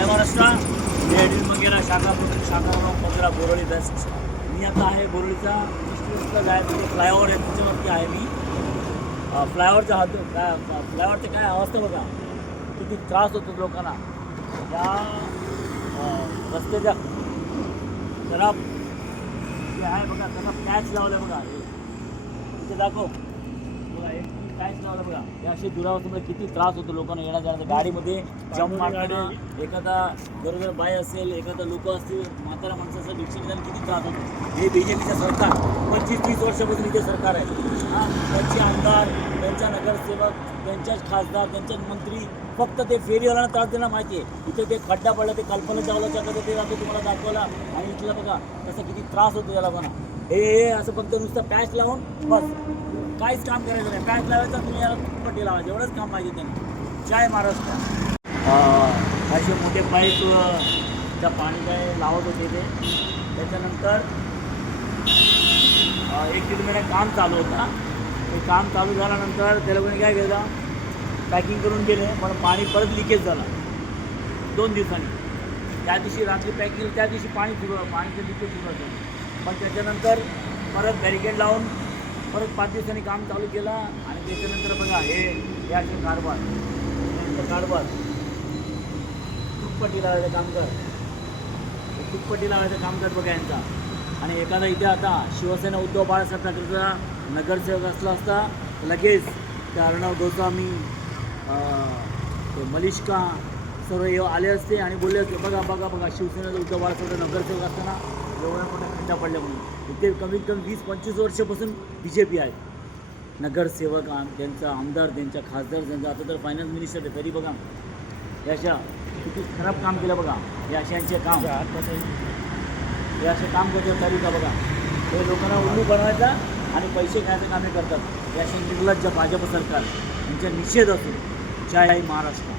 जय महाराष्ट्र. मी Edwin मंगेरा, शाखा 15 बोरळी best. मी आता आहे बोरळीचा ईस्ट जायचं फ्लायओव्हर आहे, त्याच्यावरती आहे मी. फ्लायओव्हरच्या फ्लायओव्हरची काय अवस्था बघा, किती त्रास होतो लोकांना. या रस्त्याच्या खराब जे आहे बघा, त्यांना पॅच लावलं आहे बघा. इथे दाखव बघा, एक पॅच लावलं बघा. हे असे दुरावस्थेमध्ये किती त्रास होतो लोकांना येण्या जाण्याचा. गाडीमध्ये जंप मारताना एखादा गरोदर बाई असेल, एखादा लोक असतील, म्हातारा माणसाचं रिक्षेने जाणं किती त्रास होतो. हे बी जे पीचं सरकार 25-30 वर्षापासून इथे सरकार आहे. त्यांचे आमदार, त्यांच्या नगरसेवक, त्यांच्या खासदार, त्यांचे मंत्री फक्त ते फेरीवाल्यांना त्रास देणं माहिती आहे. इथे ते खड्डा पडला, ते कल्पना चावलाच्या कडे ते जातो तुम्हाला दाखवला. आणि इथलं बघा तसं किती त्रास होतो याला बघा. हे असं फक्त नुसतं पॅच लावून बस काहीच काम करायचं नाही. पॅच लावायचं, तुम्ही याला पट्टी लावायचं, एवढंच काम पाहिजे त्यांनी. जय महाराष्ट्र. असे मोठे पाईप त्या पाणी काय लावत होते ते. त्याच्यानंतर 1-1.5 महिने काम चालू होता. ते काम चालू झाल्यानंतर त्या लोकांनी काय केलं, पॅकिंग करून गेले, पण पाणी परत लिकेज झालं 2 दिवसांनी. त्या दिवशी रात्री पॅकिंग, त्या दिवशी पाणीचं लिकेज सुरू होतं. पण त्याच्यानंतर परत बॅरिकेड लावून परत 5 दिवसांनी काम चालू केलं. आणि त्याच्यानंतर बघा हे असे कारभार तुटपट्टी लावायचं काम कर, तुटपट्टी लावायचं काम कर बघा यांचा. आणि एखादा इथे आता शिवसेना उद्धव बाळासाहेब ठाकरेचा नगरसेवक असला असता लगेच त्या अर्णव गोस्वामी, ते मलिष्का सर्व आले असते आणि बोलले असते बघा बघा बघा शिवसेनेचा उद्धव बाळासाहेब नगरसेवक असताना एवढ्या मोठ्या खड्डा पडल्या म्हणून. इथे कमीत कमी 20-25 वर्षापासून BJP आहे. नगरसेवक त्यांचा, आमदार त्यांच्या, खासदार त्यांचा, आता तर फायनान्स मिनिस्टर आहे, तरी बघा हे अशा किती खराब काम केलं बघा. हे अशांचे काम, हे असे काम करतात तरी का बघा. हे लोकांना उल्लू बनवायचा आणि पैसे खायचं कामे करतात. हे असे निर्लज्ज भाजप सरकार यांचा निषेध असतो. जय महाराष्ट्र.